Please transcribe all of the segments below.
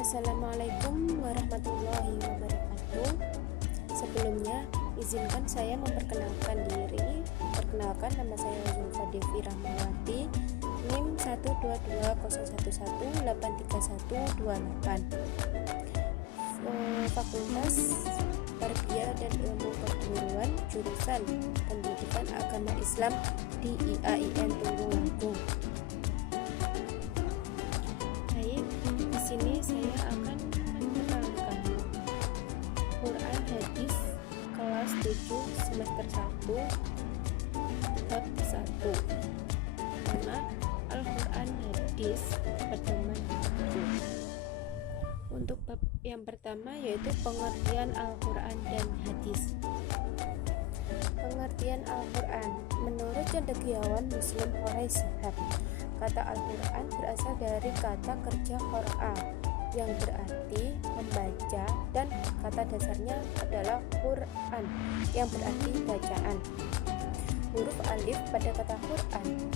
Assalamualaikum warahmatullahi wabarakatuh. Sebelumnya, izinkan saya memperkenalkan diri. Perkenalkan, nama saya Zulfa Devi Rahmawati, NIM 12201183128. Fakultas Tarbiyah dan Ilmu Perguruan, jurusan Pendidikan Agama Islam di IAIN Tulung Agung. Baik, di sini saya akan menerangkan Quran Hadis kelas 7 semester 1 bab 1. Tema Al-Quran Hadis pedoman hidup. Untuk bab yang pertama yaitu pengertian Al-Quran dan hadis. Pengertian Al-Quran menurut cendekiawan Muslim Horai Shihab, kata Al-Quran berasal dari kata kerja qara'a yang berarti membaca, dan kata dasarnya adalah Quran yang berarti bacaan. Huruf alif pada kata Quran,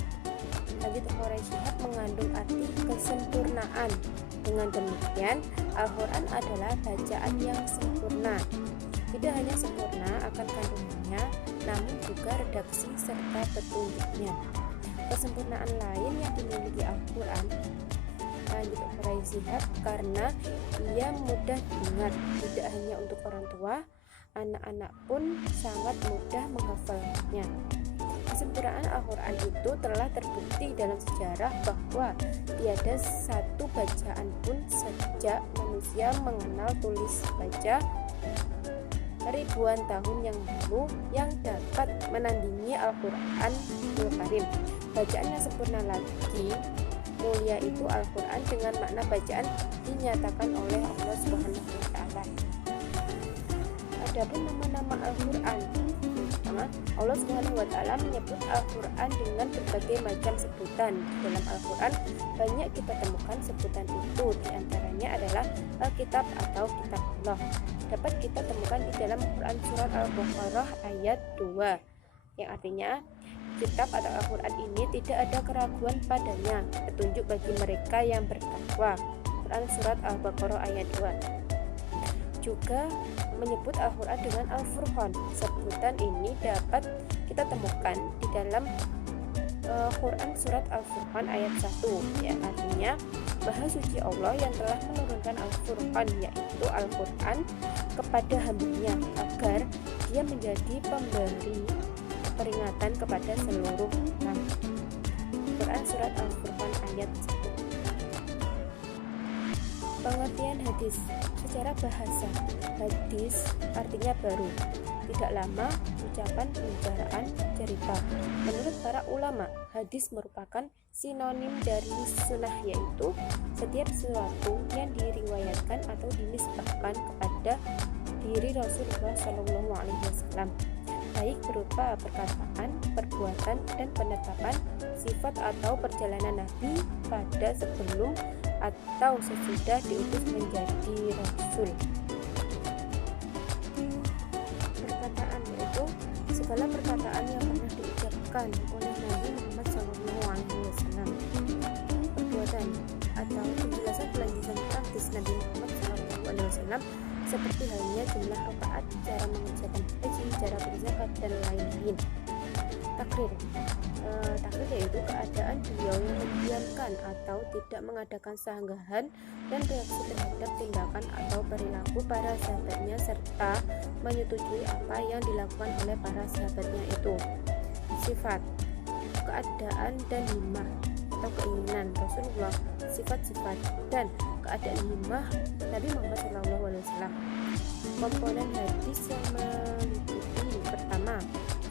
lanjut Horai Shihab, mengandung arti kesempurnaan. Dengan demikian, Al-Quran adalah bacaan yang sempurna. Tidak hanya sempurna akan kandungannya, namun juga redaksi serta petunjuknya. Kesempurnaan lain yang dimiliki Al-Quran, lanjut Horai Shihab, karena ia mudah diingat, tidak hanya untuk orang tua, anak-anak pun sangat mudah menghafalnya. Kesempurnaan Al-Quran itu telah terbukti dalam sejarah bahwa tiada satu bacaan pun sejak manusia mengenal tulis baca ribuan tahun yang lalu yang dapat menandingi Al-Quranul Karim. Bacaan yang sempurna lagi mulia itu Al-Quran dengan makna bacaan dinyatakan oleh Allah Subhanahu wa Ta'ala. Adapun nama-nama Al-Quran, Allah Subhanahu wa Ta'ala menyebut Al-Quran dengan berbagai macam sebutan. Dalam Al-Quran banyak kita temukan sebutan itu, diantaranya adalah Alkitab atau Kitab Allah. Dapat kita temukan di dalam Quran surat Al-Baqarah ayat 2, yang artinya kitab atau Al-Quran ini tidak ada keraguan padanya, petunjuk bagi mereka yang bertakwa. Quran surat Al-Baqarah ayat 2 juga menyebut Al-Quran dengan Al-Furqan. Sebutan ini dapat kita temukan di dalam Quran surat Al-Furqan ayat 1, yang artinya Maha Suci Allah yang telah menurunkan Al-Furqan, yaitu Al-Quran, kepada hambanya agar dia menjadi pemberi peringatan kepada seluruh orang. Quran surat Al-Furqan ayat 1. Pengertian hadis. Secara bahasa, hadis artinya baru, tidak lama, ucapan, pembicaraan, cerita. Menurut para ulama, hadis merupakan sinonim dari sunnah, yaitu setiap sesuatu yang diriwayatkan atau dinisbahkan kepada diri Rasulullah SAW, baik berupa perkataan, perbuatan, dan penetapan sifat atau perjalanan Nabi pada sebelum atau sesudah diutus menjadi Rasul. Perkataan yaitu segala perkataan yang pernah diucapkan oleh Nabi Muhammad SAW. Perbuatan atau penjelasan kelanjutan praktis Nabi Muhammad SAW, seperti halnya jumlah rakaat, cara mengerjakan haji, cara berzakat, dan lain-lain. Takrir. Takrir yaitu keadaan beliau yang mendiamkan atau tidak mengadakan sanggahan dan reaksi terhadap tindakan atau perilaku para sahabatnya, serta menyetujui apa yang dilakukan oleh para sahabatnya itu. Sifat, keadaan dan himmah atau keinginan Rasulullah, sifat-sifat dan keadaan himmah Nabi Muhammad SAW. Komponen hadis yang meliputi: pertama,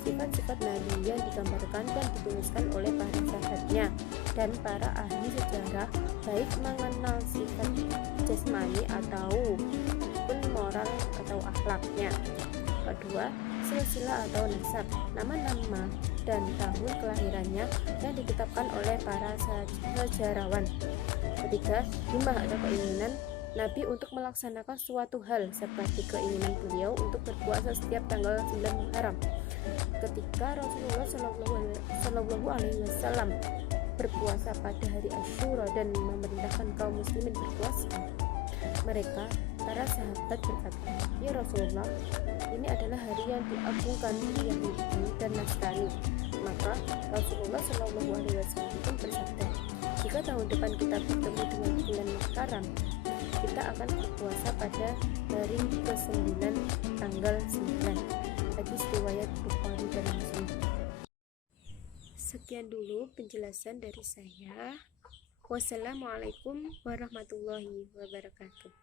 sifat-sifat Nabi yang digambarkan dan dituliskan oleh para sahabatnya dan para ahli sejarah, baik mengenal sifat jasmani atau pun moral atau akhlaknya. Kedua, silsilah atau nasab, nama-nama dan tahun kelahirannya yang ditetapkan oleh para sejarawan. Ketiga, himmah atau keinginan Nabi untuk melaksanakan suatu hal, seperti keinginan beliau untuk berpuasa setiap tanggal 9 Muharram. Ketika Rasulullah SAW berpuasa pada hari Asyura dan memerintahkan kaum muslimin berpuasa, Mereka, para sahabat berkata, "Ya Rasulullah, ini adalah hari yang diagungkan Yahudi dan Nasrani." Maka Rasulullah Shallallahu Alaihi Wasallam pun bersabda, "Jika tahun depan kita bertemu dengan bulan Muharram, kita akan berpuasa pada hari ke-9 tanggal 9." Hadis riwayat Bukhari dan Muslim. Sekian dulu penjelasan dari saya. Wassalamualaikum warahmatullahi wabarakatuh.